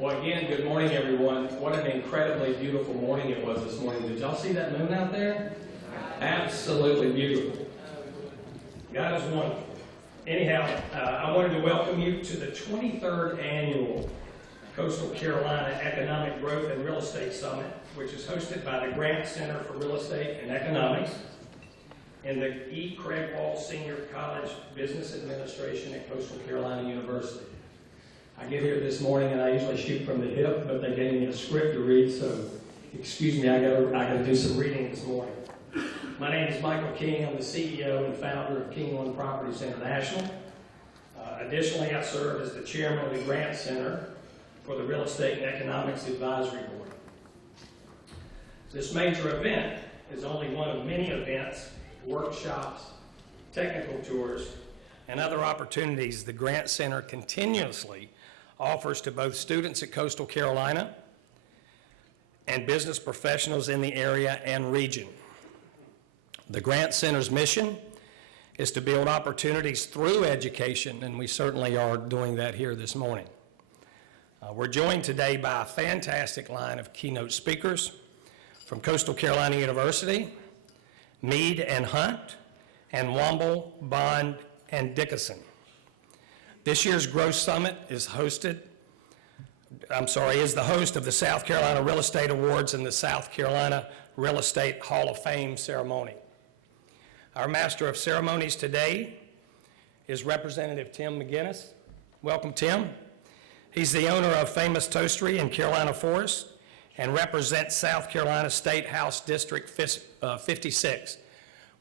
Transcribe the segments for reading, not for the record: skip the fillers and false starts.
Well, again, good morning, everyone. What an incredibly beautiful morning it was this morning. Did y'all see that moon out there? Absolutely beautiful. God is wonderful. Anyhow, I wanted to welcome you to the 23rd Annual Coastal Carolina Economic Growth and Real Estate Summit, which is hosted by the Grant Center for Real Estate and Economics and the E. Craig Wall Senior College Business Administration at Coastal Carolina University. I get here this morning and I usually shoot from the hip, but they gave me a script to read, so excuse me, I gotta do some reading this morning. My name is Michael King. I'm the CEO and founder of King One Properties International. Additionally, I serve as the chairman of the Grant Center for the Real Estate and Economics Advisory Board. This major event is only one of many events, workshops, technical tours, and other opportunities the Grant Center continuously offers to both students at Coastal Carolina and business professionals in the area and region. The Grant Center's mission is to build opportunities through education, and we certainly are doing that here this morning. We're joined today by a fantastic line of keynote speakers from Coastal Carolina University, Meade and Hunt, and Womble, Bond, and Dickinson. This year's Growth Summit is the host of the South Carolina Real Estate Awards and the South Carolina Real Estate Hall of Fame ceremony. Our Master of Ceremonies today is Representative Tim McGinnis. Welcome, Tim. He's the owner of Famous Toastery in Carolina Forest and represents South Carolina State House District 56,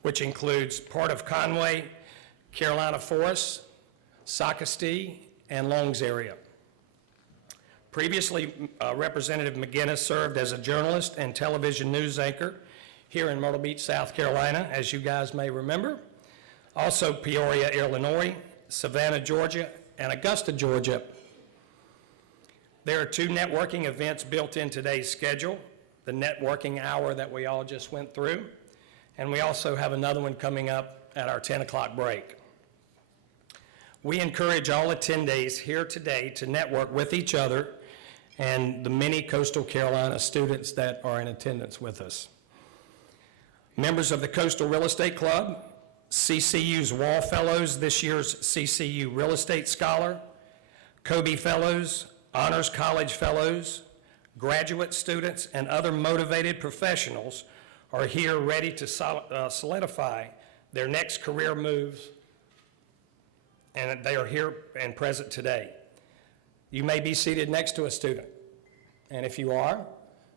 which includes part of Conway, Carolina Forest, Socastee, and Longs area. Previously, Representative McGinnis served as a journalist and television news anchor here in Myrtle Beach, South Carolina, as you guys may remember. Also Peoria, Illinois, Savannah, Georgia, and Augusta, Georgia. There are two networking events built in today's schedule, the networking hour that we all just went through, and we also have another one coming up at our 10 o'clock break. We encourage all attendees here today to network with each other and the many Coastal Carolina students that are in attendance with us. Members of the Coastal Real Estate Club, CCU's Wall Fellows, this year's CCU Real Estate Scholar, Kobe Fellows, Honors College Fellows, graduate students, and other motivated professionals are here ready to solidify their next career moves, and they are here and present today. You may be seated next to a student, and if you are,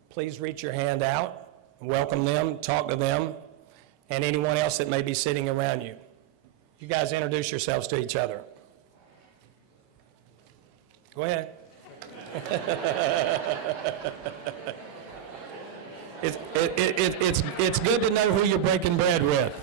please reach your hand out, welcome them, talk to them, and anyone else that may be sitting around you. You guys introduce yourselves to each other. Go ahead. It's good to know who you're breaking bread with.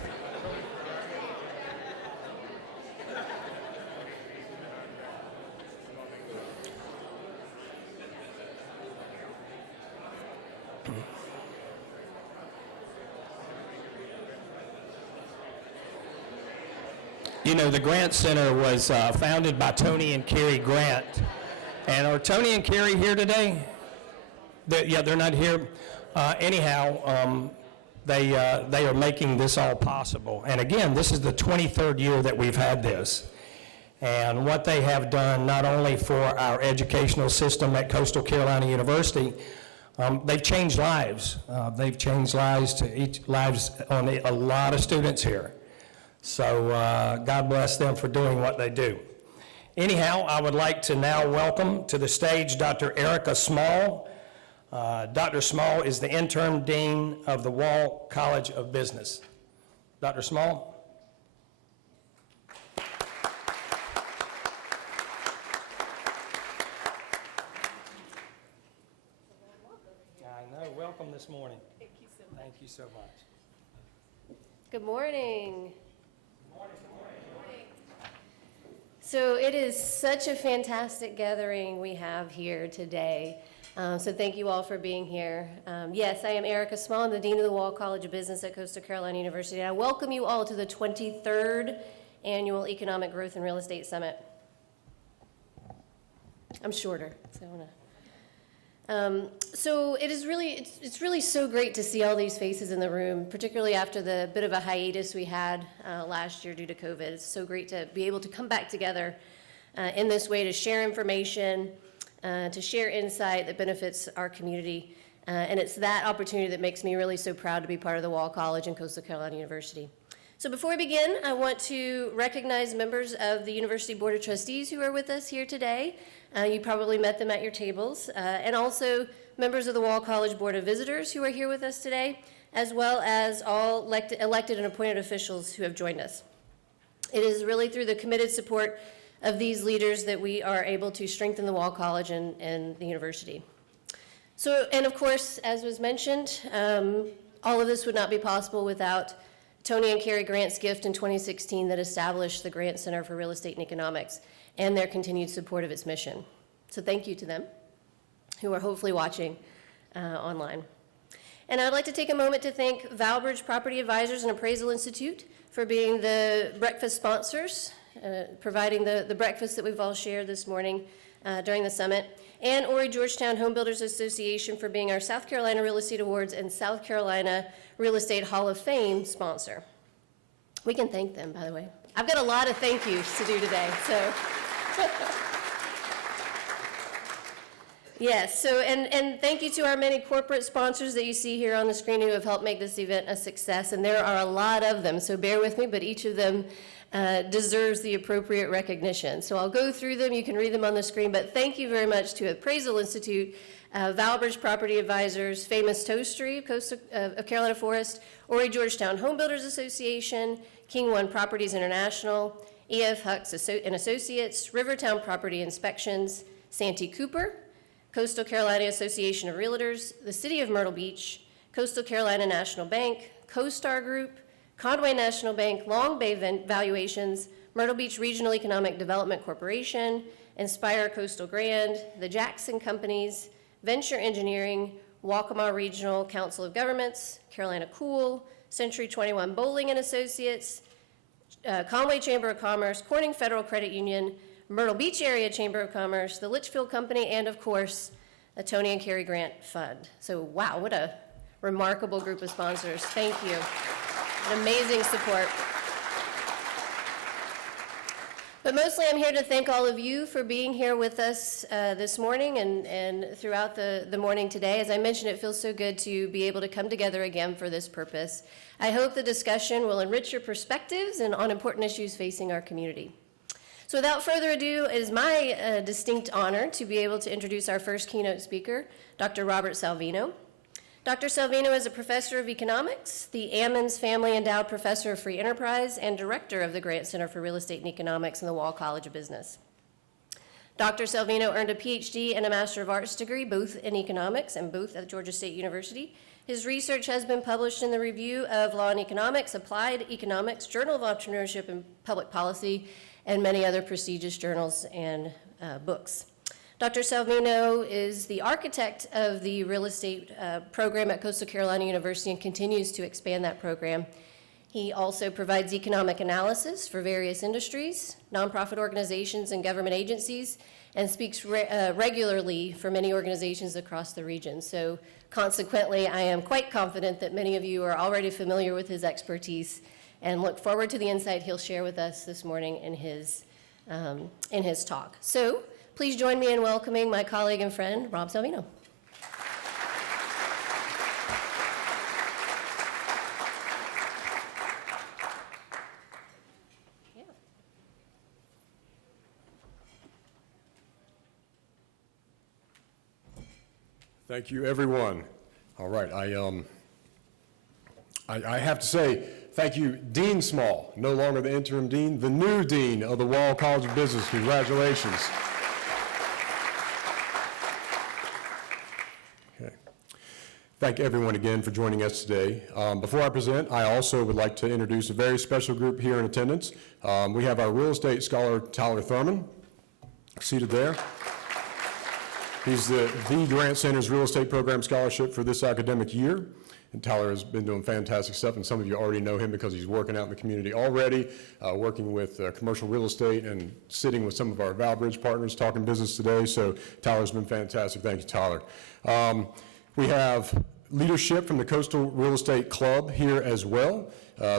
You know, the Grant Center was founded by Tony and Carrie Grant. And are Tony and Carrie here today? They're not here. Anyhow, they are making this all possible. And again, this is the 23rd year that we've had this. And what they have done, not only for our educational system at Coastal Carolina University, they've changed lives. They've changed lives on a lot of students here. So God bless them for doing what they do. Anyhow, I would like to now welcome to the stage Dr. Erica Small. Dr. Small is the interim dean of the Wall College of Business. Dr. Small. I know. Welcome this morning. Thank you so much. Thank you so much. Good morning. So it is such a fantastic gathering we have here today. So thank you all for being here. Yes, I am Erica Small. I'm the Dean of the Wall College of Business at Coastal Carolina University. And I welcome you all to the 23rd Annual Economic Growth and Real Estate Summit. I'm shorter, so I want to So it's really so great to see all these faces in the room, particularly after the bit of a hiatus we had last year due to COVID. It's so great to be able to come back together in this way to share information, to share insight that benefits our community. And it's that opportunity that makes me really so proud to be part of the Wall College and Coastal Carolina University. So before we begin, I want to recognize members of the University Board of Trustees who are with us here today. You probably met them at your tables, and also members of the Wall College Board of Visitors who are here with us today, as well as all elected and appointed officials who have joined us. It is really through the committed support of these leaders that we are able to strengthen the Wall College and the university. So, and of course, as was mentioned, all of this would not be possible without Tony and Carrie Grant's gift in 2016 that established the Grant Center for Real Estate and Economics and their continued support of its mission. So thank you to them, who are hopefully watching online. And I'd like to take a moment to thank Valbridge Property Advisors and Appraisal Institute for being the breakfast sponsors, providing the breakfast that we've all shared this morning during the summit, and Horry Georgetown Home Builders Association for being our South Carolina Real Estate Awards and South Carolina Real Estate Hall of Fame sponsor. We can thank them, by the way. I've got a lot of thank yous to do today, so. Yes, so, and thank you to our many corporate sponsors that you see here on the screen who have helped make this event a success, and there are a lot of them, so bear with me, but each of them deserves the appropriate recognition. So I'll go through them, you can read them on the screen, but thank you very much to Appraisal Institute, Valbridge Property Advisors, Famous Toastery of Carolina Forest, Horry Georgetown Home Builders Association, King One Properties International, E.F. Hucks and Associates, Rivertown Property Inspections, Santee Cooper, Coastal Carolina Association of Realtors, the City of Myrtle Beach, Coastal Carolina National Bank, CoStar Group, Conway National Bank, Long Bay Valuations, Myrtle Beach Regional Economic Development Corporation, Inspire Coastal Grand, the Jackson Companies, Venture Engineering, Waccamaw Regional Council of Governments, Carolina Cool, Century 21 Bowling and Associates, Conway Chamber of Commerce, Corning Federal Credit Union, Myrtle Beach Area Chamber of Commerce, the Litchfield Company, and of course, the Tony and Carrie Grant Fund. So wow, what a remarkable group of sponsors. Thank you. An amazing support. But mostly I'm here to thank all of you for being here with us this morning and throughout the morning today. As I mentioned, it feels so good to be able to come together again for this purpose. I hope the discussion will enrich your perspectives and on important issues facing our community. So without further ado, it is my distinct honor to be able to introduce our first keynote speaker, Dr. Robert Salvino. Dr. Salvino is a professor of economics, the Ammons Family Endowed Professor of Free Enterprise, and director of the Grant Center for Real Estate and Economics in the Wall College of Business. Dr. Salvino earned a Ph.D. and a Master of Arts degree, both in economics and both at Georgia State University. His research has been published in the Review of Law and Economics, Applied Economics, Journal of Entrepreneurship and Public Policy, and many other prestigious journals and books. Dr. Salvino is the architect of the real estate program at Coastal Carolina University and continues to expand that program. He also provides economic analysis for various industries, nonprofit organizations, and government agencies, and speaks regularly for many organizations across the region. So consequently, I am quite confident that many of you are already familiar with his expertise and look forward to the insight he'll share with us this morning in his talk. So please join me in welcoming my colleague and friend, Rob Salvino. Yeah. Thank you, everyone. All right, I have to say, thank you, Dean Small, no longer the interim dean, the new dean of the Wall College of Business. Congratulations. Okay. Thank everyone again for joining us today. Before I present, I also would like to introduce a very special group here in attendance. We have our real estate scholar, Tyler Thurman, seated there. He's the Grant Center's Real Estate Program Scholarship for this academic year. And Tyler has been doing fantastic stuff, and some of you already know him because he's working out in the community already, working with commercial real estate and sitting with some of our Valbridge partners talking business today. So Tyler's been fantastic. Thank you, Tyler. We have leadership from the Coastal Real Estate Club here as well.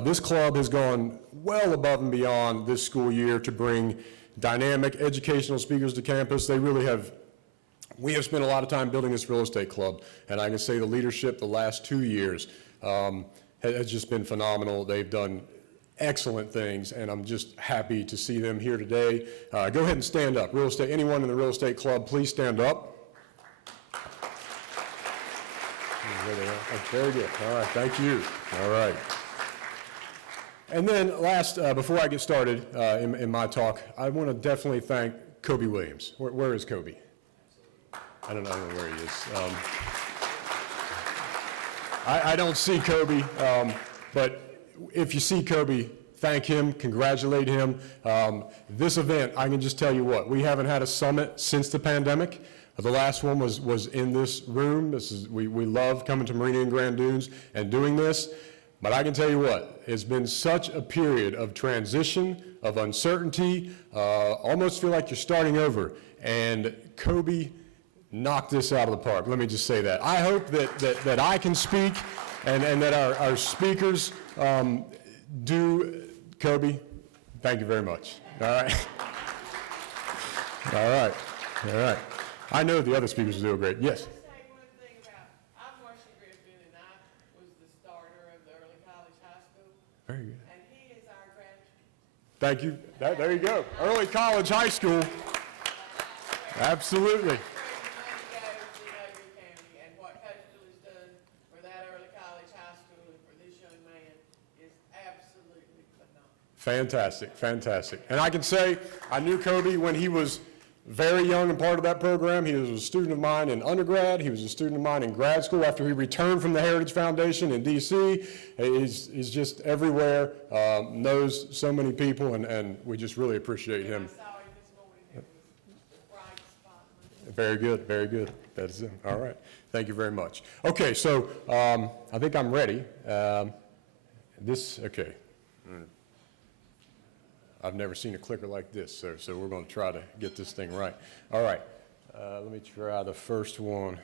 This club has gone well above and beyond this school year to bring dynamic educational speakers to campus. We have spent a lot of time building this real estate club, and I can say the leadership the last 2 years has just been phenomenal. They've done excellent things, and I'm just happy to see them here today. Go ahead and stand up. Anyone in the real estate club, please stand up. There they are. Oh, very good. All right, thank you. All right. And then last, before I get started in my talk, I want to definitely thank Kobe Williams. Where is Kobe? I don't know where he is. I don't see Kobe, but if you see Kobe, thank him, congratulate him. This event, I can just tell you what, we haven't had a summit since the pandemic. The last one was in this room. We love coming to Marina and Grand Dunes and doing this. But I can tell you what, it's been such a period of transition, of uncertainty, almost feel like you're starting over. And Kobe knocked this out of the park. Let me just say that. I hope that I can speak and that our speakers do. Kobe, thank you very much. All right. All right. All right. I know the other speakers will do great. Yes. Very good. And he is our graduate. Thank you. There you go. Early college, high school. Absolutely. And what Coastal has done for that early college, high school, and for this young man is absolutely phenomenal. Fantastic, fantastic. And I can say, I knew Kobe when he was very young and part of that program. He was a student of mine in undergrad. He was a student of mine in grad school. After he returned from the Heritage Foundation in D.C., he's just everywhere, knows so many people, and we just really appreciate him. I saw him this morning. It was a bright spot. Very good, very good. That's him. All right. Thank you very much. Okay, so I think I'm ready. Okay. I've never seen a clicker like this, so we're going to try to get this thing right. All right, let me try the first one.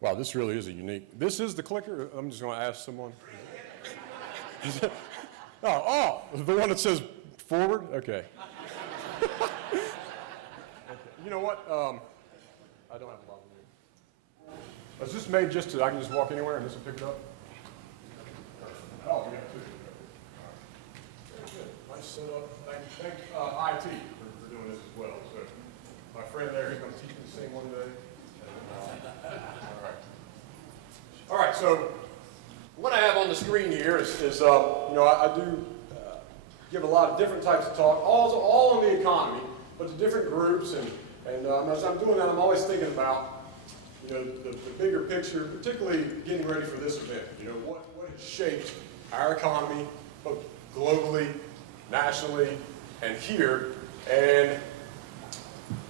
Wow, this really is a unique, this is the clicker? I'm just going to ask someone. The one that says forward? Okay. Okay. You know what? I don't have a lot of room. Is this made just to, I can just walk anywhere and this will pick it up? Oh, we got two. Nice setup. Thank IT for doing this as well. So my friend there, he's going to teach me to sing one day. All right. So what I have on the screen here is I do give a lot of different types of talk, all on the economy, but to different groups. And as I'm doing that, I'm always thinking about the bigger picture, particularly getting ready for this event. What has shaped our economy, both globally, nationally, and here. And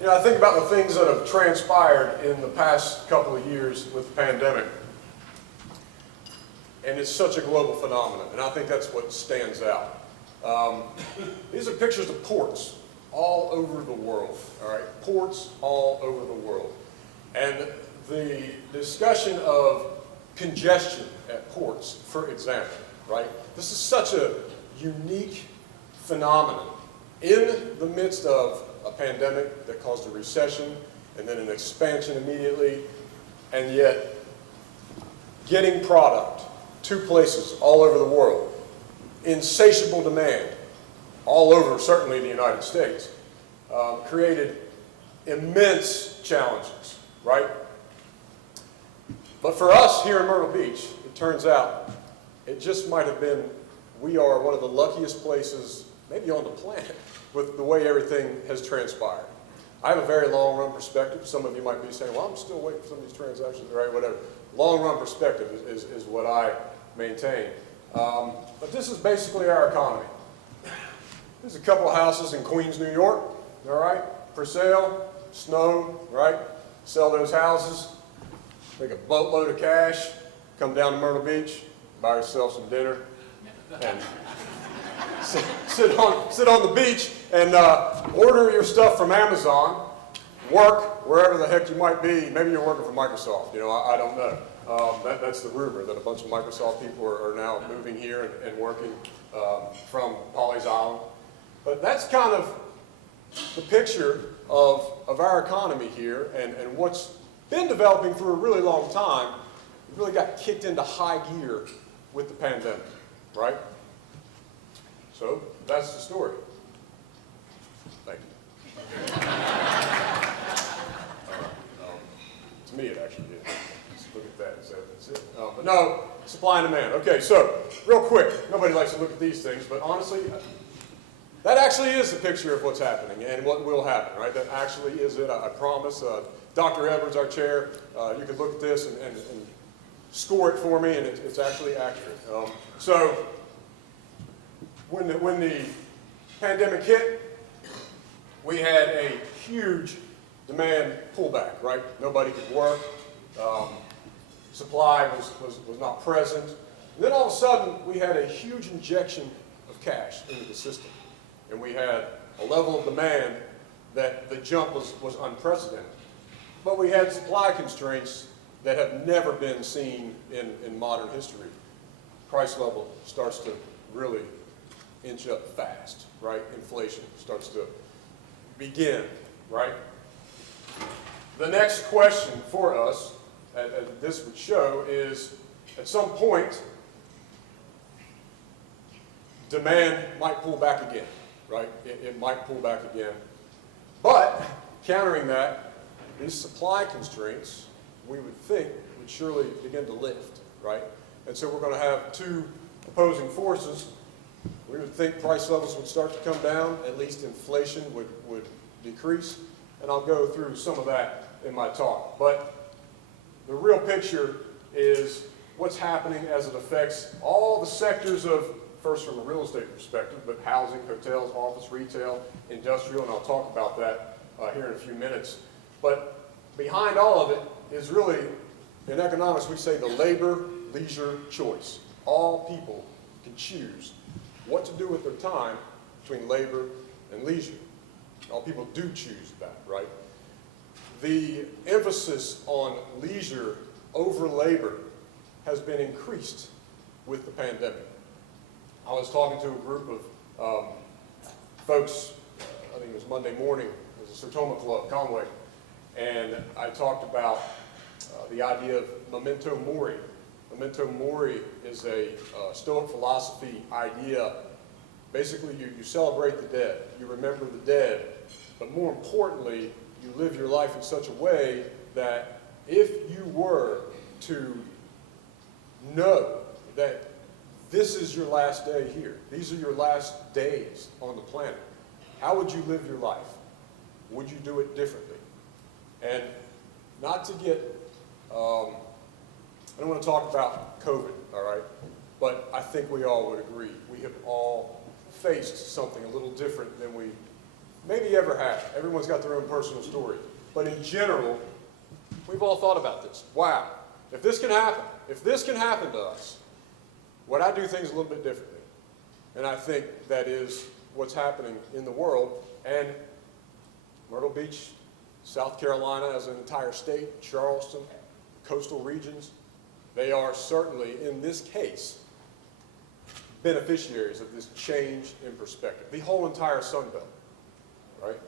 I think about the things that have transpired in the past couple of years with the pandemic. And it's such a global phenomenon, and I think that's what stands out. These are pictures of ports all over the world, all right? Ports all over the world. And the discussion of congestion at ports, for example, right? This is such a unique phenomenon in the midst of a pandemic that caused a recession and then an expansion immediately, and yet getting product to places all over the world, insatiable demand all over, certainly the United States, created immense challenges, right? But for us here in Myrtle Beach, it turns out it just might have been, we are one of the luckiest places maybe on the planet with the way everything has transpired. I have a very long-run perspective. Some of you might be saying, well, I'm still waiting for some of these transactions, right, whatever. Long-run perspective is what I maintain. But this is basically our economy. There's a couple of houses in Queens, New York, all right, for sale, snow, right? Sell those houses, make a boatload of cash, come down to Myrtle Beach, buy yourself some dinner, and sit on the beach and order your stuff from Amazon, work wherever the heck you might be. Maybe you're working for Microsoft, I don't know. That's the rumor, that a bunch of Microsoft people are now moving here and working from Pawleys Island. But that's kind of the picture of our economy here, and what's been developing for a really long time. It really got kicked into high gear with the pandemic, right? So that's the story. Thank you. To me, it actually is. Just look at that and say that's it. But no, supply and demand. Okay, so real quick, nobody likes to look at these things, but honestly, that actually is the picture of what's happening and what will happen, right? That actually is it. I promise. Dr. Edwards, our chair, you could look at this and score it for me, and it's actually accurate. So when the pandemic hit, we had a huge demand pullback, right? Nobody could work. Supply was not present. And then all of a sudden, we had a huge injection of cash into the system. And we had a level of demand that the jump was unprecedented. But we had supply constraints that have never been seen in modern history. Price level starts to really inch up fast, right? Inflation starts to begin, right? The next question for us, as this would show, is at some point, demand might pull back again, right? It might pull back again. But countering that, these supply constraints, we would think, would surely begin to lift, right? And so we're going to have two opposing forces. We would think price levels would start to come down, at least inflation would decrease, and I'll go through some of that in my talk. But the real picture is what's happening as it affects all the sectors of, first from a real estate perspective, but housing, hotels, office, retail, industrial, and I'll talk about that here in a few minutes. But behind all of it is really, in economics, we say the labor-leisure choice. All people can choose what to do with their time between labor and leisure. All people do choose that, right? The emphasis on leisure over labor has been increased with the pandemic. I was talking to a group of folks, I think it was Monday morning, it was a Sertoma Club, Conway, and I talked about the idea of memento mori. Memento mori is a Stoic philosophy idea. Basically, you celebrate the dead, you remember the dead, but more importantly, you live your life in such a way that if you were to know that this is your last day here, these are your last days on the planet, how would you live your life? Would you do it differently? And not to get, I don't want to talk about COVID, all right? But I think we all would agree. We have all faced something a little different than we maybe ever have. Everyone's got their own personal story. But in general, we've all thought about this. Wow, if this can happen to us, would I do things a little bit differently? And I think that is what's happening in the world. And Myrtle Beach, South Carolina as an entire state, Charleston, coastal regions, they are certainly, in this case, beneficiaries of this change in perspective. The whole entire Sun Belt, right?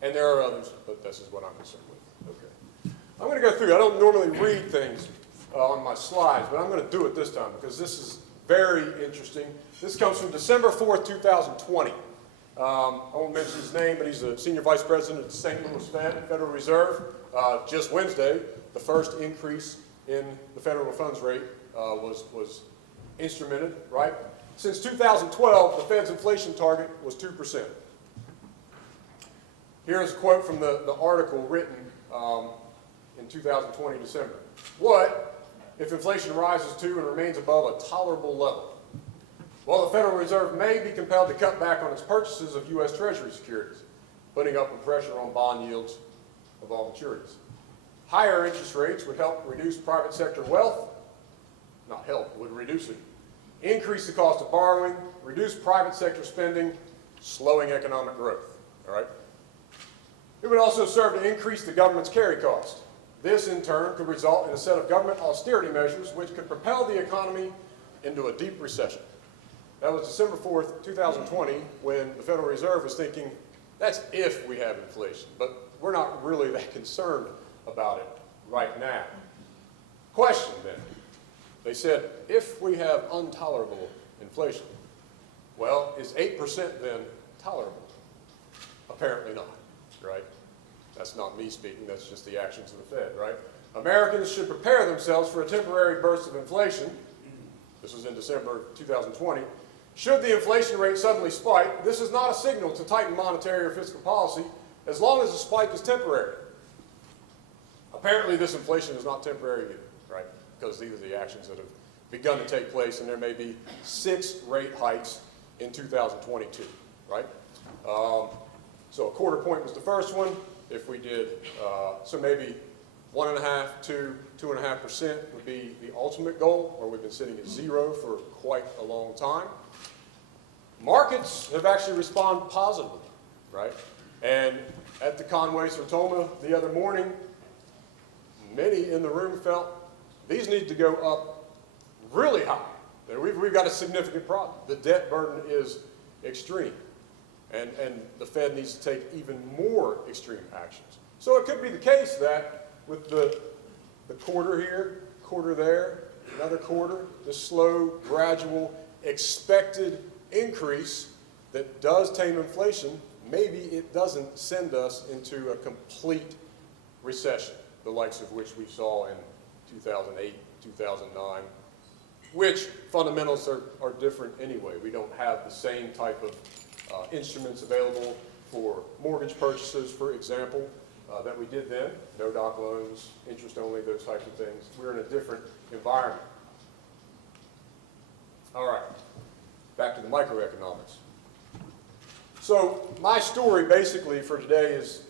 And there are others, but this is what I'm concerned with. Okay. I'm going to go through. I don't normally read things on my slides, but I'm going to do it this time because this is very interesting. This comes from December 4th, 2020. I won't mention his name, but he's a senior vice president at the St. Louis Federal Reserve. Just Wednesday, the first increase in the federal funds rate was instrumented, right? Since 2012, the Fed's inflation target was 2%. Here's a quote from the article written in 2020, December. What if inflation rises to and remains above a tolerable level? Well, the Federal Reserve may be compelled to cut back on its purchases of U.S. Treasury securities, putting upward pressure on bond yields of all maturities. Higher interest rates would help reduce private sector wealth, not help, would reduce it. Increase the cost of borrowing, reduce private sector spending, slowing economic growth, all right? It would also serve to increase the government's carry cost. This, in turn, could result in a set of government austerity measures which could propel the economy into a deep recession. That was December 4th, 2020, when the Federal Reserve was thinking, that's if we have inflation, but we're not really that concerned about it right now. Question then. They said, if we have intolerable inflation, well, is 8% then tolerable? Apparently not, right? That's not me speaking, that's just the actions of the Fed, right? Americans should prepare themselves for a temporary burst of inflation. This was in December 2020. Should the inflation rate suddenly spike, this is not a signal to tighten monetary or fiscal policy as long as the spike is temporary. Apparently this inflation is not temporary either, right? Because these are the actions that have begun to take place, and there may be 6 rate hikes in 2022, right? So a quarter point was the first one. If we did, so maybe 1.5% to 2.5% would be the ultimate goal, or we've been sitting at 0 for quite a long time. Markets have actually responded positively, right? And at the Conway Sertoma the other morning, many in the room felt these need to go up really high. We've got a significant problem. The debt burden is extreme. And the Fed needs to take even more extreme actions. So it could be the case that with the quarter here, quarter there, another quarter, this slow, gradual, expected increase that does tame inflation, maybe it doesn't send us into a complete recession, the likes of which we saw in 2008, 2009, which fundamentals are different anyway. We don't have the same type of instruments available for mortgage purchases, for example, that we did then. No doc loans, interest only, those types of things. We're in a different environment. All right, back to the microeconomics. So my story basically for today is,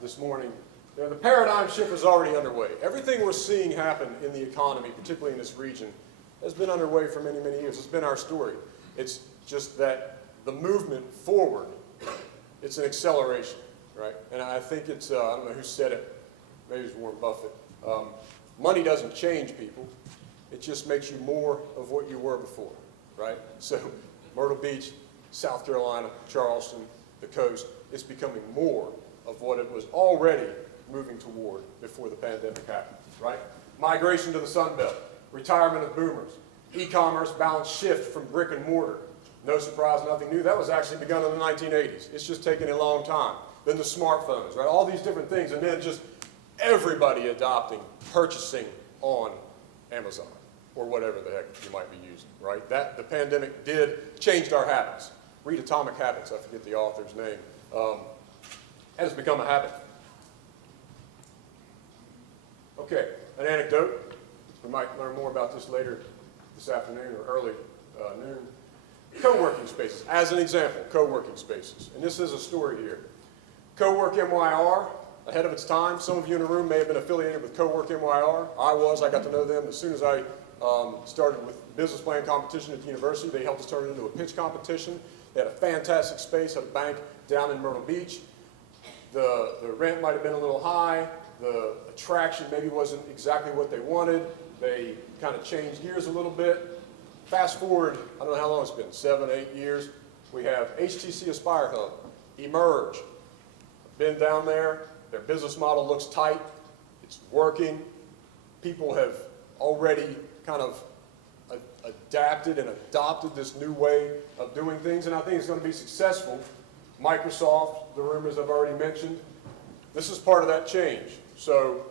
this morning, the paradigm shift is already underway. Everything we're seeing happen in the economy, particularly in this region, has been underway for many, many years. It's been our story. It's just that the movement forward, it's an acceleration, right? And I think it's, I don't know who said it, maybe it's Warren Buffett. Money doesn't change people. It just makes you more of what you were before, right? So Myrtle Beach, South Carolina, Charleston, the coast, it's becoming more of what it was already moving toward before the pandemic happened, right? Migration to the Sun Belt, retirement of boomers, e-commerce balance shift from brick and mortar. No surprise, nothing new. That was actually begun in the 1980s. It's just taken a long time. Then the smartphones, right? All these different things, and then just everybody adopting purchasing on Amazon or whatever the heck you might be using, right? The pandemic changed our habits. Read Atomic Habits, I forget the author's name. And it's become a habit. Okay, an anecdote. We might learn more about this later this afternoon or early noon. Co-working spaces, as an example, co-working spaces. And this is a story here. Co-work NYR, ahead of its time. Some of you in the room may have been affiliated with Co-work NYR. I got to know them as soon as I started with business plan competition at the university. They helped us turn it into a pitch competition. They had a fantastic space at a bank down in Myrtle Beach. The rent might have been a little high. The attraction maybe wasn't exactly what they wanted. They kind of changed gears a little bit. Fast forward, I don't know how long it's been, 7, 8 years. We have HTC Aspire Hub, Emerge. Been down there. Their business model looks tight. It's working. People have already kind of adapted and adopted this new way of doing things, and I think it's going to be successful. Microsoft, the rumors I've already mentioned. This is part of that change. So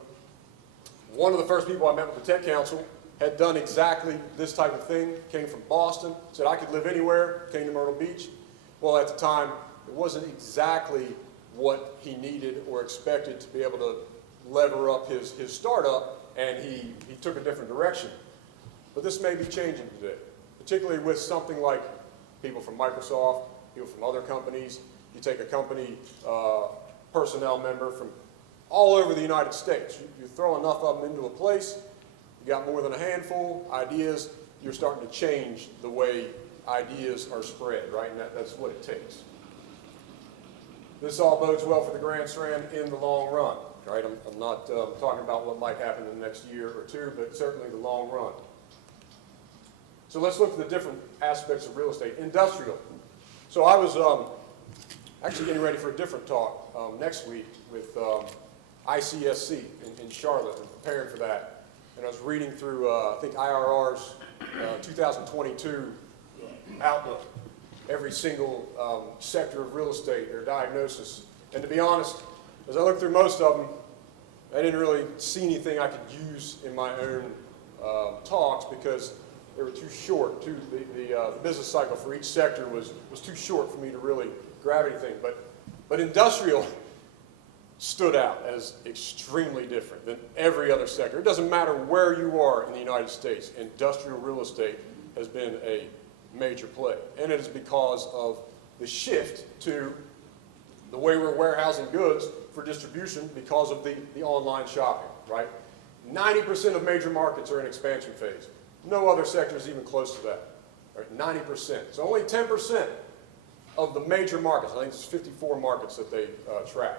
one of the first people I met with the Tech Council had done exactly this type of thing, came from Boston, said I could live anywhere, came to Myrtle Beach. Well, at the time, it wasn't exactly what he needed or expected to be able to lever up his startup, and he took a different direction. But this may be changing today, particularly with something like people from Microsoft, people from other companies. You take a company personnel member from all over the United States. You throw enough of them into a place, you got more than a handful, ideas, you're starting to change the way ideas are spread, right? And that's what it takes. This all bodes well for the Grand Slam in the long run, right? I'm not talking about what might happen in the next year or two, but certainly the long run. So let's look at the different aspects of real estate. Industrial. So I was actually getting ready for a different talk next week with ICSC in Charlotte and preparing for that. And I was reading through, I think, IRR's 2022 outlook. Every single sector of real estate, their diagnosis. And to be honest, as I looked through most of them, I didn't really see anything I could use in my own talks because they were too short. The business cycle for each sector was too short for me to really grab anything. But industrial stood out as extremely different than every other sector. It doesn't matter where you are in the United States, industrial real estate has been a major play. And it is because of the shift to the way we're warehousing goods for distribution because of the online shopping, right? 90% of major markets are in expansion phase. No other sector is even close to that, right? 90%. So only 10% of the major markets, I think it's 54 markets that they track,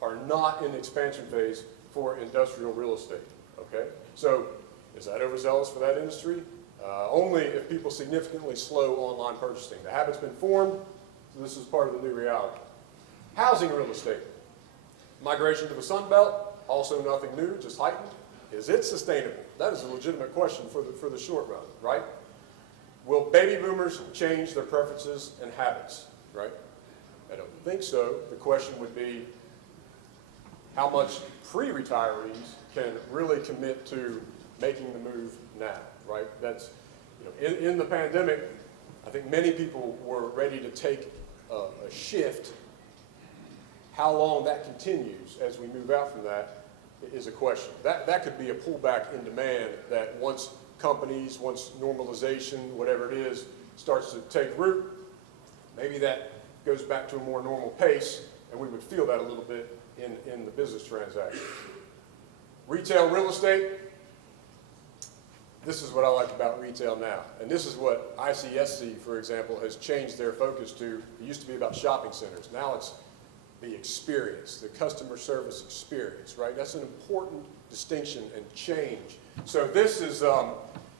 are not in expansion phase for industrial real estate, okay? So is that overzealous for that industry? Only if people significantly slow online purchasing. The habit's been formed, so this is part of the new reality. Housing real estate. Migration to the Sun Belt, also nothing new, just heightened. Is it sustainable? That is a legitimate question for the short run, right? Will baby boomers change their preferences and habits, right? I don't think so. The question would be how much pre-retirees can really commit to making the move now, right? That's, you know, in the pandemic, I think many people were ready to take a shift. How long that continues as we move out from that is a question. That could be a pullback in demand that once companies, once normalization, whatever it is, starts to take root, maybe that goes back to a more normal pace, and we would feel that a little bit in the business transaction. Retail real estate. This is what I like about retail now. And this is what ICSC, for example, has changed their focus to. It used to be about shopping centers. Now it's the experience, the customer service experience, right? That's an important distinction and change. So this is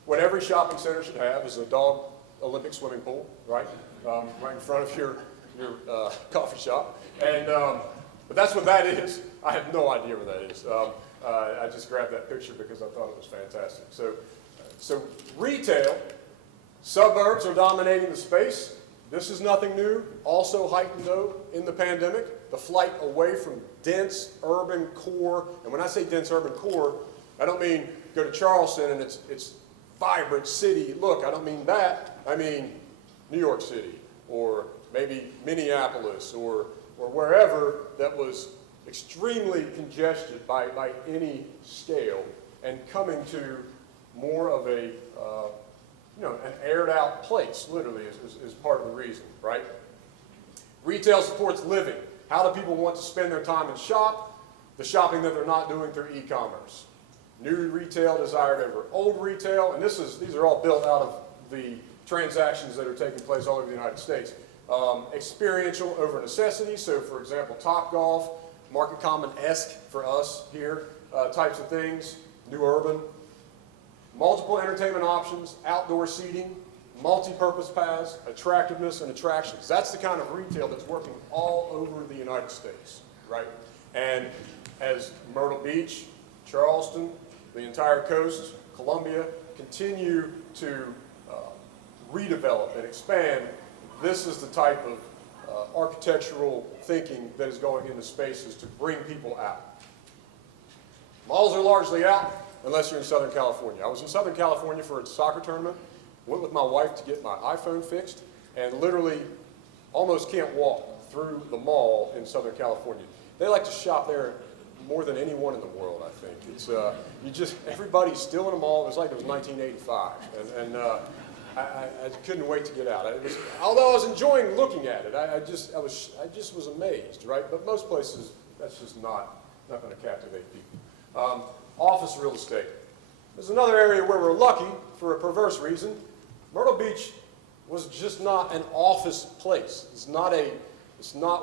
what every shopping center should have is a dog Olympic swimming pool, right? Right in front of your coffee shop. And, but that's what that is. I have no idea what that is. I just grabbed that picture because I thought it was fantastic. So retail, suburbs are dominating the space. This is nothing new. Also heightened, though, in the pandemic, the flight away from dense urban core. And when I say dense urban core, I don't mean go to Charleston and it's vibrant city. Look, I don't mean that. I mean New York City or maybe Minneapolis or wherever that was extremely congested by any scale and coming to more of a an aired out place, literally, is part of the reason, right? Retail supports living. How do people want to spend their time and shop? The shopping that they're not doing through e-commerce. New retail desired over old retail, and these are all built out of the transactions that are taking place all over the United States. Experiential over necessity, so for example, Topgolf, Market Common-esque for us here, types of things, new urban. Multiple entertainment options, outdoor seating, multi-purpose paths, attractiveness and attractions. That's the kind of retail that's working all over the United States, right? And as Myrtle Beach, Charleston, the entire coast, Columbia, continue to redevelop and expand, this is the type of architectural thinking that is going into spaces to bring people out. Malls are largely out, unless you're in Southern California. I was in Southern California for a soccer tournament, went with my wife to get my iPhone fixed, and literally almost can't walk through the mall in Southern California. They like to shop there more than anyone in the world, I think. It's everybody's still in a mall. It was like it was 1985, and I couldn't wait to get out. Although I was enjoying looking at it, I just was amazed, right? But most places, that's just not not going to captivate people. Office real estate. There's another area where we're lucky for a perverse reason. Myrtle Beach was just not an office place. It's not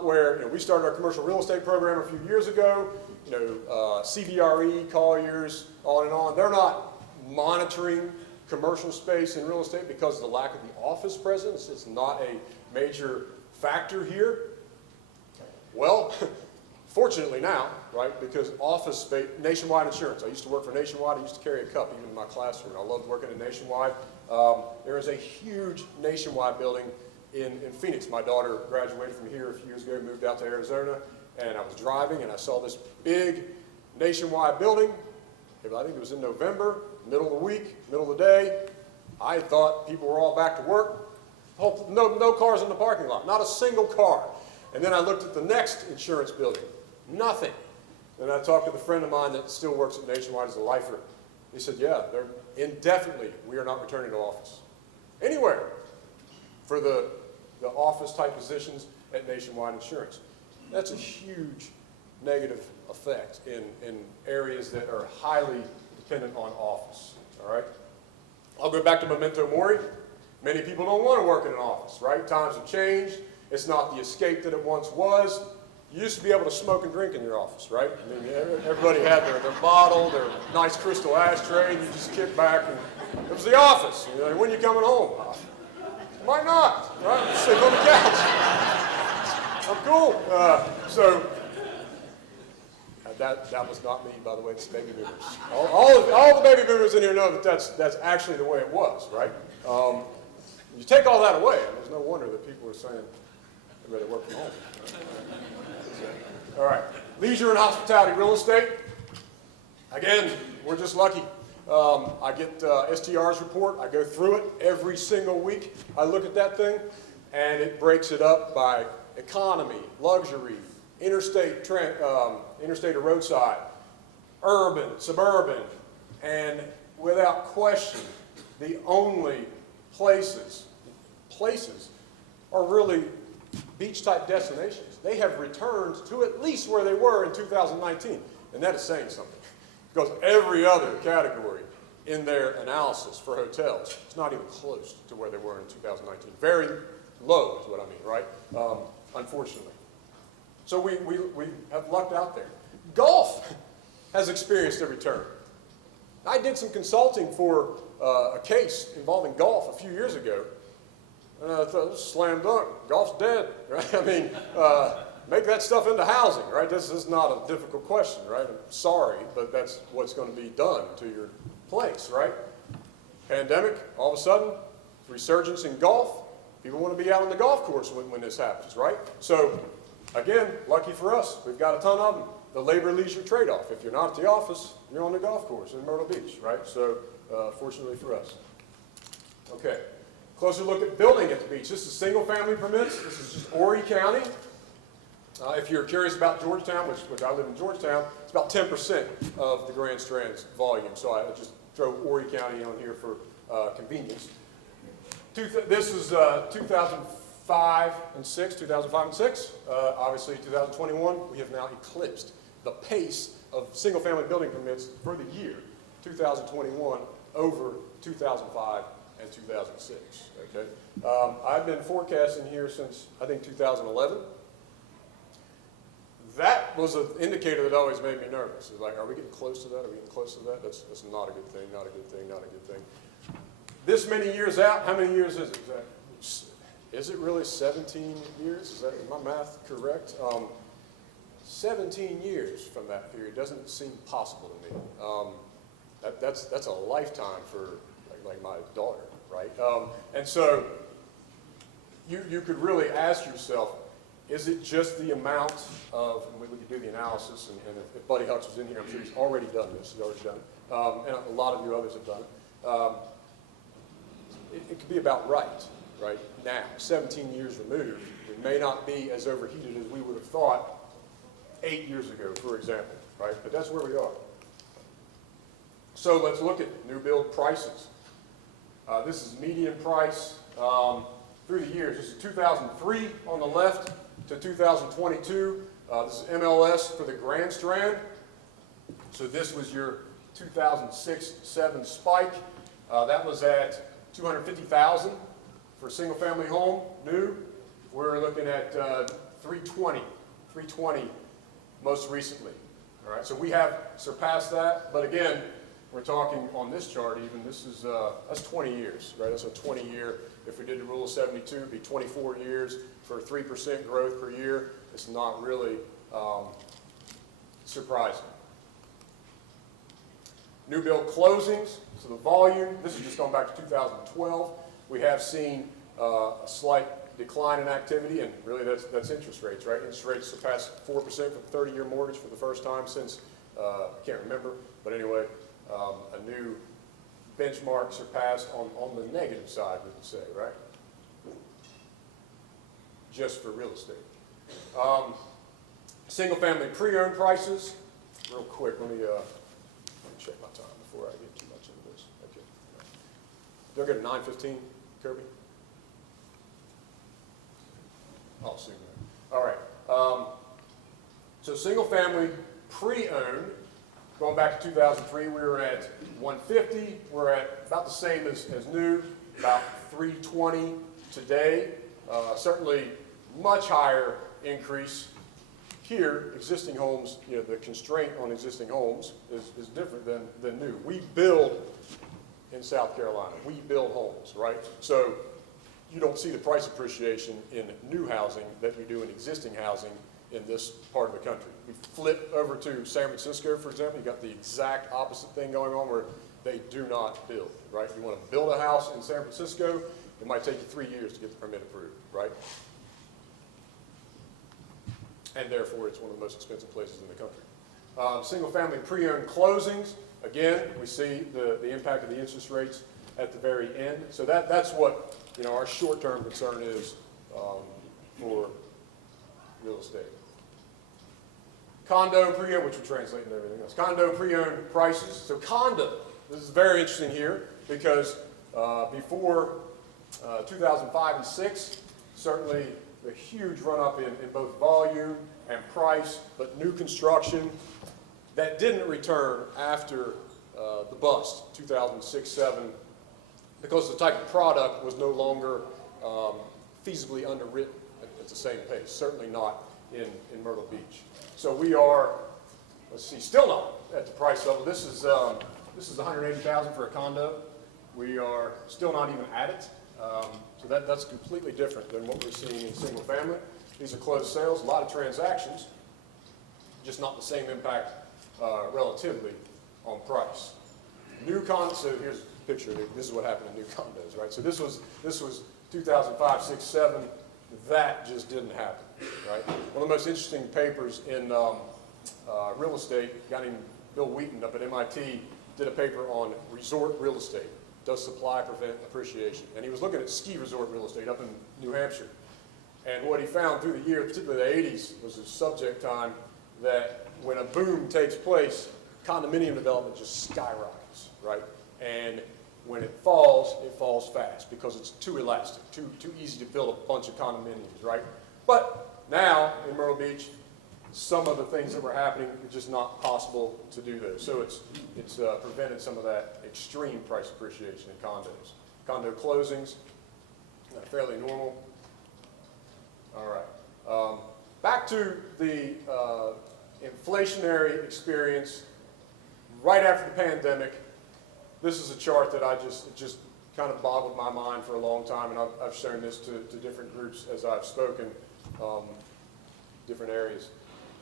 where, we started our commercial real estate program a few years ago. CBRE, Colliers, on and on. They're not monitoring commercial space in real estate because of the lack of the office presence. It's not a major factor here. Well, fortunately now, right, because office space, Nationwide Insurance. I used to work for Nationwide. I used to carry a cup even in my classroom. I loved working at Nationwide. There is a huge Nationwide building in Phoenix. My daughter graduated from here a few years ago, moved out to Arizona, and I was driving and I saw this big Nationwide building. I think it was in November, middle of the week, middle of the day. I thought people were all back to work. No cars in the parking lot, not a single car. And then I looked at the next insurance building, nothing. And I talked with a friend of mine that still works at Nationwide as a lifer. He said, yeah, they're indefinitely, we are not returning to office. Anywhere for the office type positions at Nationwide Insurance. That's a huge negative effect in areas that are highly dependent on office, all right? I'll go back to memento mori. Many people don't want to work in an office, right? Times have changed. It's not the escape that it once was. You used to be able to smoke and drink in your office, right? I mean, everybody had their bottle, their nice crystal ashtray, and you just kick back, and it was the office. When you coming home? Might not, right? Sleep on the couch. I'm cool. That was not me, by the way. It's baby boomers. All the baby boomers in here know that that's actually the way it was, right? You take all that away, and there's no wonder that people are saying they'd rather work from home. All right, leisure and hospitality real estate. Again, we're just lucky. I get STR's report. I go through it every single week. I look at that thing, and it breaks it up by economy, luxury, interstate or roadside, urban, suburban, and without question, the only places are really beach-type destinations. They have returned to at least where they were in 2019, and that is saying something. Because every other category in their analysis for hotels is not even close to where they were in 2019. Very low is what I mean, right? Unfortunately. So we have lucked out there. Golf has experienced a return. I did some consulting for a case involving golf a few years ago, and I thought, this is slam dunk. Golf's dead, right? I mean, make that stuff into housing, right? This is not a difficult question, right? I'm sorry, but that's what's going to be done to your place, right? Pandemic, all of a sudden, resurgence in golf. People want to be out on the golf course when this happens, right? So, again, lucky for us, we've got a ton of them. The labor-leisure trade-off. If you're not at the office, you're on the golf course in Myrtle Beach, right? So, fortunately for us. Okay, closer look at building at the beach. This is single-family permits. This is just Horry County. If you're curious about Georgetown, which I live in Georgetown, it's about 10% of the Grand Strand's volume. So I just throw Horry County on here for convenience. This is 2005 and 6. Obviously, 2021, we have now eclipsed the pace of single-family building permits for the year 2021 over 2005 and 2006. Okay, I've been forecasting here since I think 2011. That was an indicator that always made me nervous. It's like, are we getting close to that? Are we getting close to that? That's not a good thing. Not a good thing. Not a good thing. This many years out, how many years is it? Is it really 17 years? Is my math correct? 17 years from that period doesn't seem possible to me. That's a lifetime for like my daughter, right? And so you could really ask yourself, is it just the amount of, and we could do the analysis, and if Buddy Hutch was in here, I'm sure he's already done this, he's already done it, and a lot of you others have done it. It could be about right now, 17 years removed. We may not be as overheated as we would have thought 8 years ago, for example, right? But that's where we are. So let's look at new build prices. This is median price through the years. This is 2003 on the left to 2022. This is MLS for the Grand Strand. So this was your 2006-07 spike. That was at 250,000 for a single-family home, new. We're looking at 320 most recently. All right, so we have surpassed that, but again, we're talking on this chart even, that's 20 years, right? That's a 20-year, if we did the rule of 72, it'd be 24 years for 3% growth per year. It's not really surprising. New build closings, so the volume, this is just going back to 2012. We have seen a slight decline in activity, and really that's interest rates, right? Interest rates surpassed 4% for the 30-year mortgage for the first time since, I can't remember, but anyway, a new benchmark surpassed on the negative side, we could say, right? Just for real estate. Single-family pre-owned prices, real quick, let me check my time before I get too much into this. Okay. They'll get a 9:15, Kirby? I'll assume that. All right. So single-family pre-owned, going back to 2003, we were at 150. We're at about the same as new, about 320 today. Certainly much higher increase. Here, existing homes, you know, the constraint on existing homes is different than new. We build in South Carolina. We build homes, right? So you don't see the price appreciation in new housing that we do in existing housing in this part of the country. We flip over to San Francisco, for example, you got the exact opposite thing going on where they do not build, right? You want to build a house in San Francisco, it might take you 3 years to get the permit approved, right? And therefore, it's one of the most expensive places in the country. Single-family pre-owned closings, again, we see the impact of the interest rates at the very end. So that's what, you know, our short-term concern is for real estate. Condo pre-owned, which we translate into everything else. Condo pre-owned prices. So condo, this is very interesting here because before 2005 and 6, certainly a huge run-up in both volume and price, but new construction that didn't return after the bust, 2006-07, because the type of product was no longer feasibly underwritten at the same pace, certainly not in Myrtle Beach. So we are, let's see, still not at the price level. This is $180,000 for a condo. We are still not even at it. So that's completely different than what we're seeing in single family. These are closed sales, a lot of transactions, just not the same impact relatively on price. New condos, so here's a picture, this is what happened in new condos, right? So this was 2005, 6, 7, that just didn't happen, right? One of the most interesting papers in real estate, a guy named Bill Wheaton up at MIT did a paper on resort real estate. Does supply prevent appreciation? And he was looking at ski resort real estate up in New Hampshire. And what he found through the year, particularly the 80s, was a subject time that when a boom takes place, condominium development just skyrockets, right? And when it falls fast because it's too elastic, too easy to build a bunch of condominiums, right? But now in Myrtle Beach, some of the things that were happening, it's just not possible to do those. So it's prevented some of that extreme price appreciation in condos. Condo closings, fairly normal. All right. Back to the inflationary experience right after the pandemic. This is a chart that it just kind of boggled my mind for a long time, and I've shown this to different groups as I've spoken, different areas.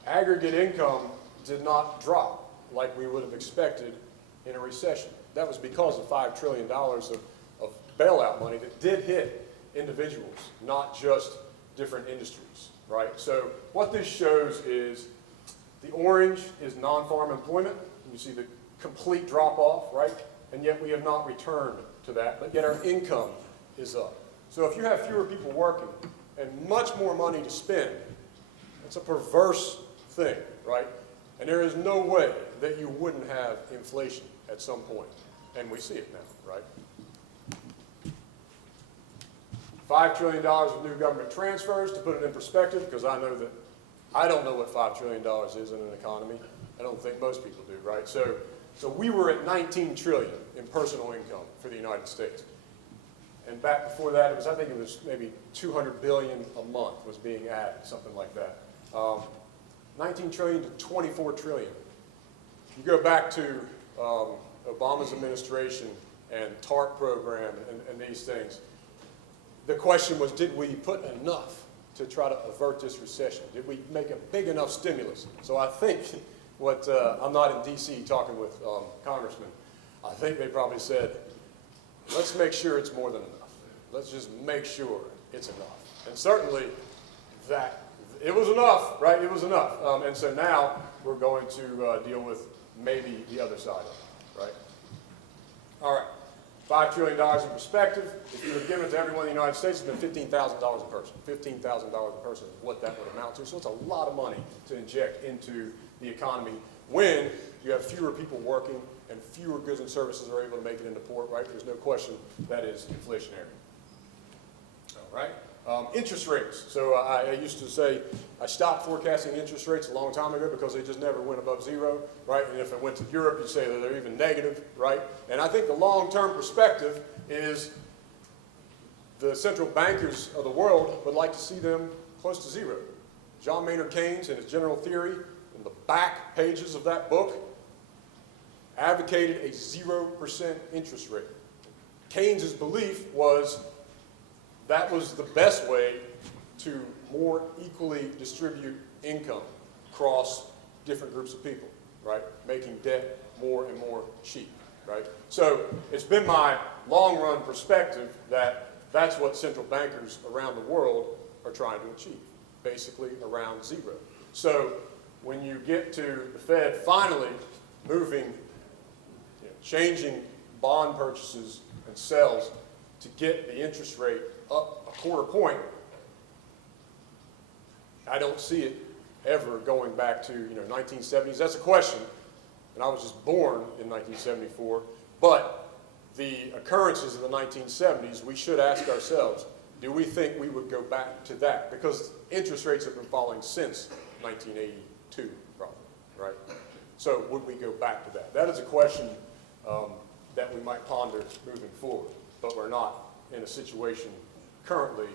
Aggregate income did not drop like we would have expected in a recession. That was because of $5 trillion of bailout money that did hit individuals, not just different industries, right? So what this shows is the orange is non-farm employment. You see the complete drop-off, right? And yet we have not returned to that, but yet our income is up. So if you have fewer people working and much more money to spend, it's a perverse thing, right? And there is no way that you wouldn't have inflation at some point. And we see it now, right? $5 trillion of new government transfers, to put it in perspective, because I know that I don't know what $5 trillion is in an economy. I don't think most people do, right? So we were at 19 trillion in personal income for the United States. And back before that, I think it was maybe 200 billion a month was being added, something like that. 19 trillion to 24 trillion. You go back to Obama's administration and TARP program and these things. The question was, did we put enough to try to avert this recession? Did we make a big enough stimulus? So I think I'm not in D.C. talking with congressmen. I think they probably said, let's make sure it's more than enough. Let's just make sure it's enough. And certainly that, it was enough, right? It was enough. And so now we're going to deal with maybe the other side of it, right? All right. $5 trillion in perspective. If you were given it to everyone in the United States, it's been $15,000 a person. $15,000 a person is what that would amount to. So it's a lot of money to inject into the economy when you have fewer people working and fewer goods and services are able to make it into port, right? There's no question that is inflationary. All right. Interest rates. So I used to say I stopped forecasting interest rates a long time ago because they just never went above zero, right? And if it went to Europe, you'd say that they're even negative, right? And I think the long-term perspective is the central bankers of the world would like to see them close to zero. John Maynard Keynes, in his general theory, in the back pages of that book, advocated a 0% interest rate. Keynes's belief was that was the best way to more equally distribute income across different groups of people, right? Making debt more and more cheap, right? So it's been my long-run perspective that that's what central bankers around the world are trying to achieve, basically around zero. So when you get to the Fed finally moving, changing bond purchases and sales to get the interest rate up a quarter point, I don't see it ever going back to 1970s. That's a question, and I was just born in 1974. But the occurrences of the 1970s, we should ask ourselves, do we think we would go back to that? Because interest rates have been falling since 1982, probably, right? So would we go back to that? That is a question that we might ponder moving forward, but we're not in a situation currently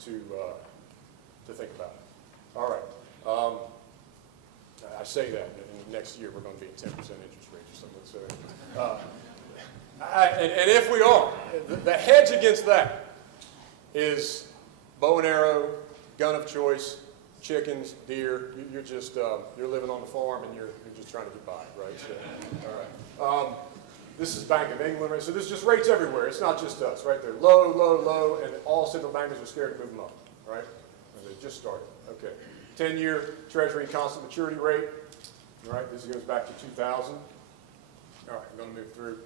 to think about it. All right. I say that, and next year we're going to be at 10% interest rate or something. So, and if we are, the hedge against that is bow and arrow, gun of choice, chickens, deer. You're just you're living on the farm and you're just trying to get by, right? So, all right. This is Bank of England, right? So there's just rates everywhere. It's not just us, right? They're low, low, low, and all central bankers are scared to move them up, right? And they just started. Okay. 10-year Treasury constant maturity rate. All right, this goes back to 2000. All right, I'm going to move through.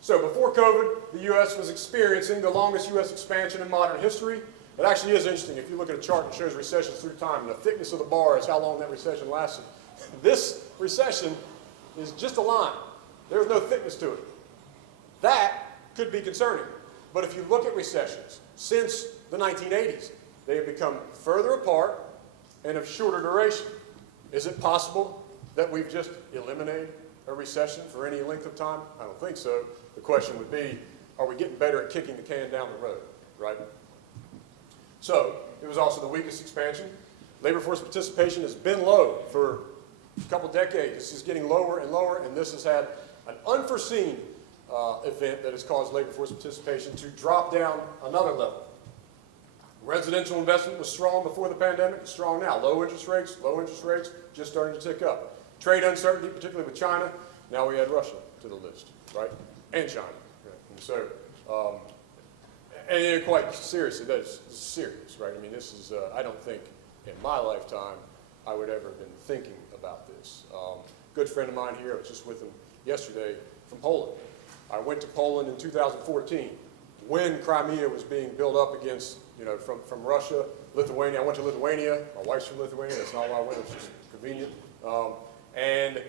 So before COVID, the U.S. was experiencing the longest U.S. expansion in modern history. It actually is interesting. If you look at a chart that shows recessions through time, and the thickness of the bar is how long that recession lasted. This recession is just a line. There's no thickness to it. That could be concerning. But if you look at recessions since the 1980s, they have become further apart and of shorter duration. Is it possible that we've just eliminated a recession for any length of time? I don't think so. The question would be, are we getting better at kicking the can down the road, right? So it was also the weakest expansion. Labor force participation has been low for a couple decades. This is getting lower and lower, and this has had an unforeseen event that has caused labor force participation to drop down another level. Residential investment was strong before the pandemic, it's strong now. Low interest rates, just starting to tick up. Trade uncertainty, particularly with China. Now we add Russia to the list, right? And China. And so, and quite seriously, this is serious, right? I mean, this is, I don't think in my lifetime I would ever have been thinking about this. Good friend of mine here, I was just with him yesterday from Poland. I went to Poland in 2014 when Crimea was being built up against, from Russia, Lithuania. I went to Lithuania. My wife's from Lithuania. That's not why I went. It's just convenient. And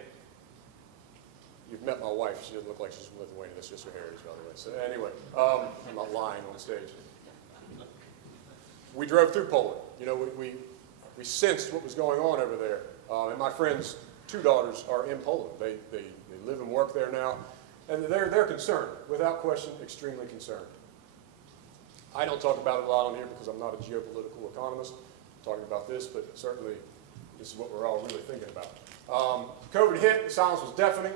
you've met my wife. She doesn't look like she's from Lithuania. That's just her heritage, by the way. So anyway, I'm not lying on stage. We drove through Poland. We sensed what was going on over there. And my friends two daughters are in Poland. They live and work there now, and they're concerned, without question, extremely concerned. I don't talk about it a lot on here because I'm not a geopolitical economist talking about this, but certainly this is what we're all really thinking about. COVID hit, the silence was deafening.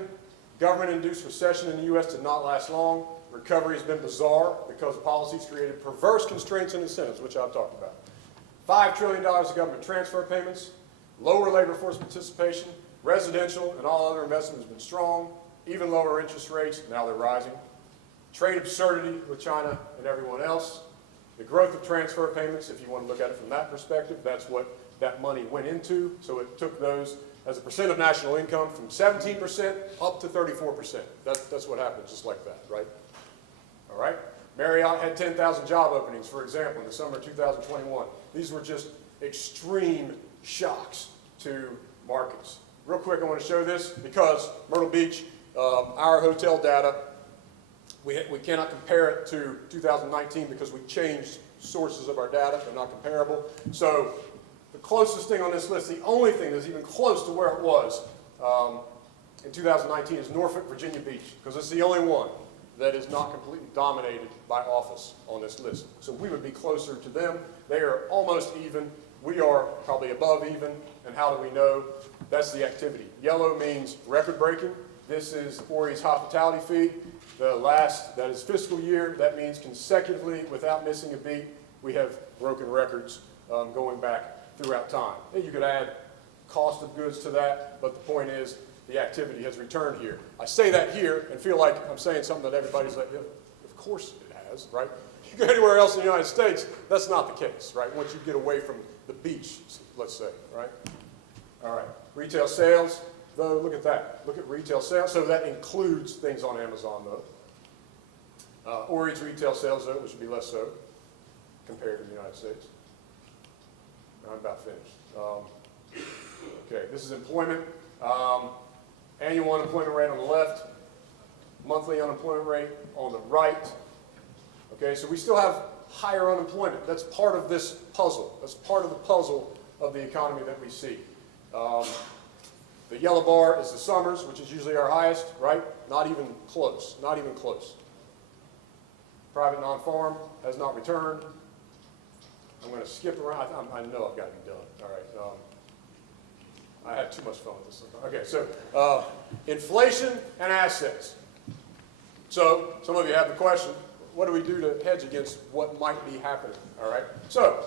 Government-induced recession in the U.S. did not last long. Recovery has been bizarre because policies created perverse constraints and incentives, which I've talked about. $5 trillion of government transfer payments, lower labor force participation, residential and all other investment has been strong, even lower interest rates, now they're rising. Trade absurdity with China and everyone else. The growth of transfer payments, if you want to look at it from that perspective, that's what that money went into. So it took those as a percent of national income from 17% up to 34%. That's what happened, just like that, right? All right? Marriott had 10,000 job openings, for example, in the summer of 2021. These were just extreme shocks to markets. Real quick, I want to show this because Myrtle Beach, our hotel data, we cannot compare it to 2019 because we changed sources of our data. They're not comparable. So the closest thing on this list, the only thing that's even close to where it was in 2019 is Norfolk, Virginia Beach, because it's the only one that is not completely dominated by office on this list. So we would be closer to them. They are almost even. We are probably above even. And how do we know? That's the activity. Yellow means record-breaking. This is Ori's hospitality fee. The last, that is fiscal year, that means consecutively, without missing a beat, we have broken records going back throughout time. And you could add cost of goods to that, but the point is the activity has returned here. I say that here and feel like I'm saying something that everybody's like, yeah, of course it has, right? You go anywhere else in the United States, that's not the case, right? Once you get away from the beach, let's say, right? All right, retail sales. Though, look at that. Look at retail sales. So that includes things on Amazon, though. Ori's retail sales, though, which would be less so compared to the United States. I'm about finished. Okay, this is employment. Annual unemployment rate on the left, monthly unemployment rate on the right. Okay, so we still have higher unemployment. That's part of this puzzle. That's part of the puzzle of the economy that we see. The yellow bar is the summers, which is usually our highest, right? Not even close, not even close. Private non-farm has not returned. I'm going to skip around. I know I've got to be done. All right. I had too much fun with this. Okay, so inflation and assets. So some of you have the question, what do we do to hedge against what might be happening? All right. So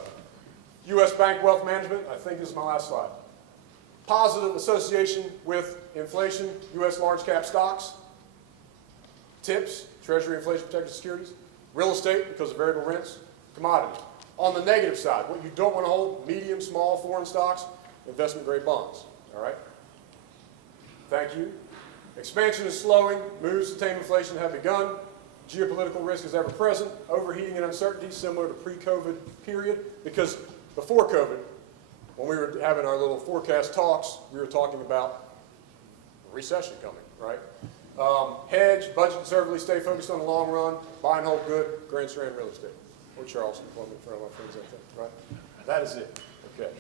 U.S. Bank Wealth Management, I think this is my last slide. Positive association with inflation, U.S. large cap stocks, TIPS, Treasury Inflation Protected Securities, real estate because of variable rents, commodities. On the negative side, what you don't want to hold, medium, small foreign stocks, investment grade bonds. All right? Thank you. Expansion is slowing, moves to tame inflation have begun, geopolitical risk is ever present, overheating and uncertainty similar to pre-COVID period, because before COVID, when we were having our little forecast talks, we were talking about a recession coming, right? Hedge, budget conservatively, stay focused on the long run, buy and hold good, Grand Strand real estate. Or Charleston, in front of my friends, I think, right? That is it. Okay.